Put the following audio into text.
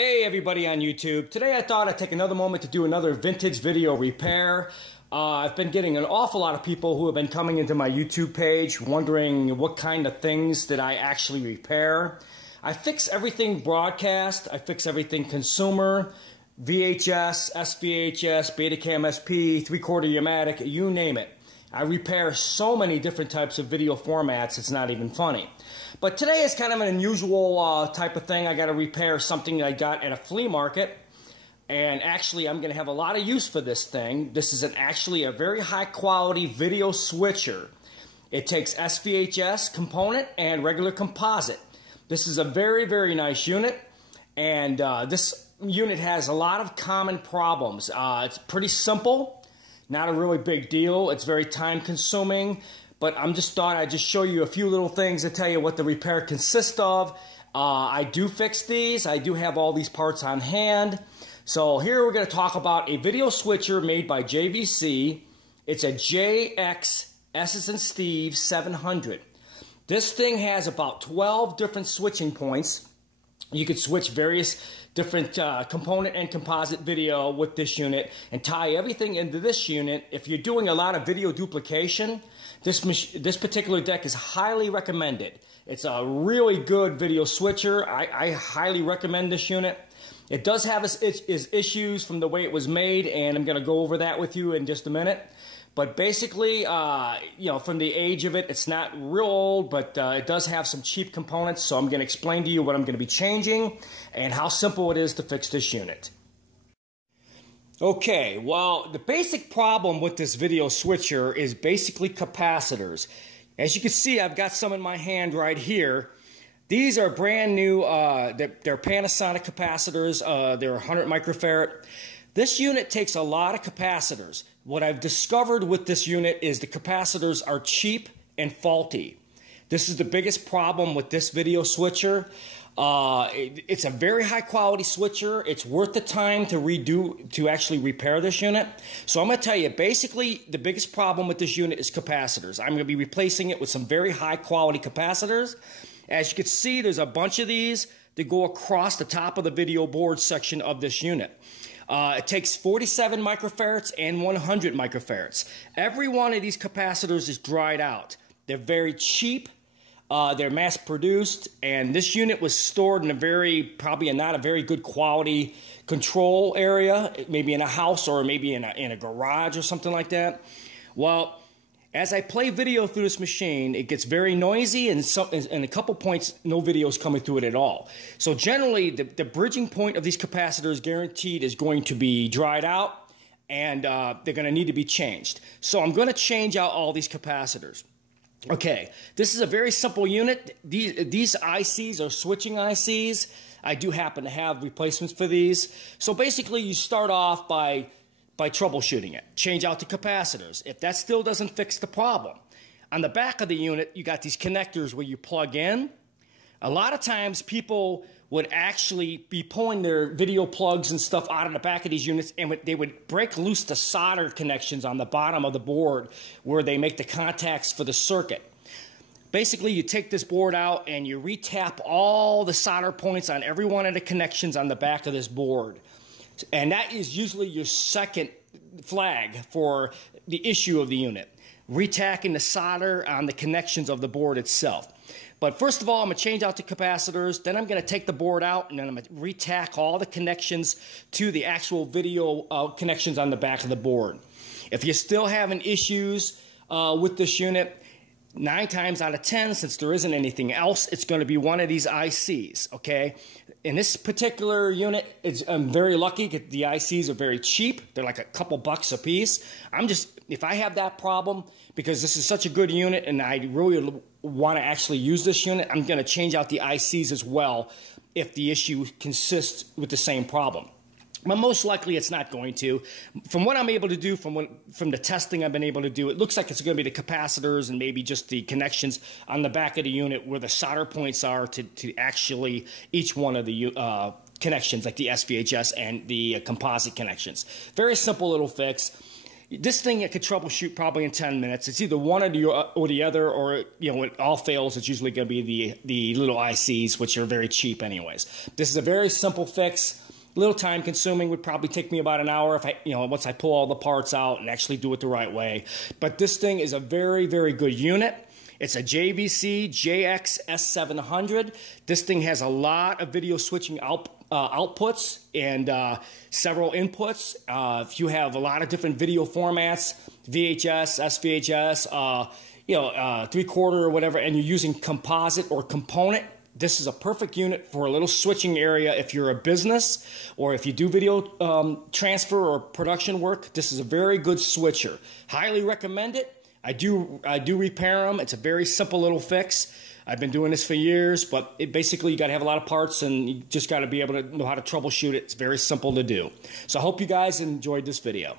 Hey everybody on YouTube. Today I thought I'd take another moment to do another vintage video repair. I've been getting an awful lot of people who have been coming into my YouTube page wondering what kind of things that I actually repair. I fix everything broadcast, I fix everything consumer, VHS, SVHS, Betacam SP, 3/4 U-matic, you name it. I repair so many different types of video formats, it's not even funny. But today is kind of an unusual type of thing. I got to repair something that I got at a flea market. And actually, I'm going to have a lot of use for this thing. This is actually a very high quality video switcher. It takes SVHS component and regular composite. This is a very, very nice unit. And this unit has a lot of common problems. It's pretty simple, not a really big deal. It's very time consuming. But I just thought I'd just show you a few little things to tell you what the repair consists of. I do fix these. I do have all these parts on hand. So here we're going to talk about a video switcher made by JVC. It's a JX S as in Steve 700. This thing has about 12 different switching points. You could switch various different component and composite video with this unit and tie everything into this unit. If you're doing a lot of video duplication, this particular deck is highly recommended. It's a really good video switcher. I highly recommend this unit. It does have its issues from the way it was made, and I'm going to go over that with you in just a minute. But basically, from the age of it, it's not real old, but it does have some cheap components. So I'm going to explain to you what I'm going to be changing and how simple it is to fix this unit. Okay, well, the basic problem with this video switcher is basically capacitors. As you can see, I've got some in my hand right here. These are brand new, they're Panasonic capacitors, they're 100 microfarad. This unit takes a lot of capacitors. What I've discovered with this unit is the capacitors are cheap and faulty. This is the biggest problem with this video switcher. It's a very high quality switcher. It's worth the time to actually repair this unit. So I'm going to tell you, basically, the biggest problem with this unit is capacitors. I'm going to be replacing it with some very high quality capacitors. As you can see, there's a bunch of these that go across the top of the video board section of this unit. It takes 47 microfarads and 100 microfarads. Every one of these capacitors is dried out. They're very cheap. They're mass produced, and this unit was stored in probably not a very good quality control area, maybe in a house or maybe in a garage or something like that. Well, as I play video through this machine, it gets very noisy, and a couple points, no video is coming through it at all. So generally, the bridging point of these capacitors guaranteed is going to be dried out, and they're going to need to be changed. So I'm going to change out all these capacitors. Okay, this is a very simple unit. These ICs are switching ICs. I do happen to have replacements for these. So basically, you start off by troubleshooting it. Change out the capacitors. If that still doesn't fix the problem, on the back of the unit, you got these connectors where you plug in. A lot of times, people would actually be pulling their video plugs and stuff out of the back of these units, and they would break loose the solder connections on the bottom of the board where they make the contacts for the circuit. Basically, you take this board out and you retap all the solder points on every one of the connections on the back of this board. And that is usually your second flag for the issue of the unit. Retacking the solder on the connections of the board itself. But first of all, I'm going to change out the capacitors. Then I'm going to take the board out, and then I'm going to retack all the connections to the actual video connections on the back of the board. If you're still having issues with this unit, 9 times out of 10, since there isn't anything else, it's going to be one of these ICs, okay? In this particular unit, I'm very lucky because the ICs are very cheap. They're like a couple bucks a piece. If I have that problem, because this is such a good unit and I really want to actually use this unit, I'm going to change out the ICs as well if the issue consists with the same problem. But most likely it's not going to. From what I'm able to do, from the testing I've been able to do, it looks like it's going to be the capacitors and maybe just the connections on the back of the unit where the solder points are to actually each one of the connections, like the SVHS and the composite connections. Very simple little fix. This thing you could troubleshoot probably in 10 minutes. It's either one or the other, or when it all fails, it's usually going to be the little ICs, which are very cheap anyways. This is a very simple fix. A little time consuming, would probably take me about an hour if once I pull all the parts out and actually do it the right way. But this thing is a very, very good unit. It's a JVC JX S700. This thing has a lot of video switching outputs and several inputs. If you have a lot of different video formats, VHS, SVHS, 3/4 or whatever, and you're using composite or component, this is a perfect unit for a little switching area. If you're a business or if you do video transfer or production work, this is a very good switcher. Highly recommend it. I do repair them. It's a very simple little fix. I've been doing this for years, but basically you got to have a lot of parts and you just got to be able to know how to troubleshoot it. It's very simple to do. So I hope you guys enjoyed this video.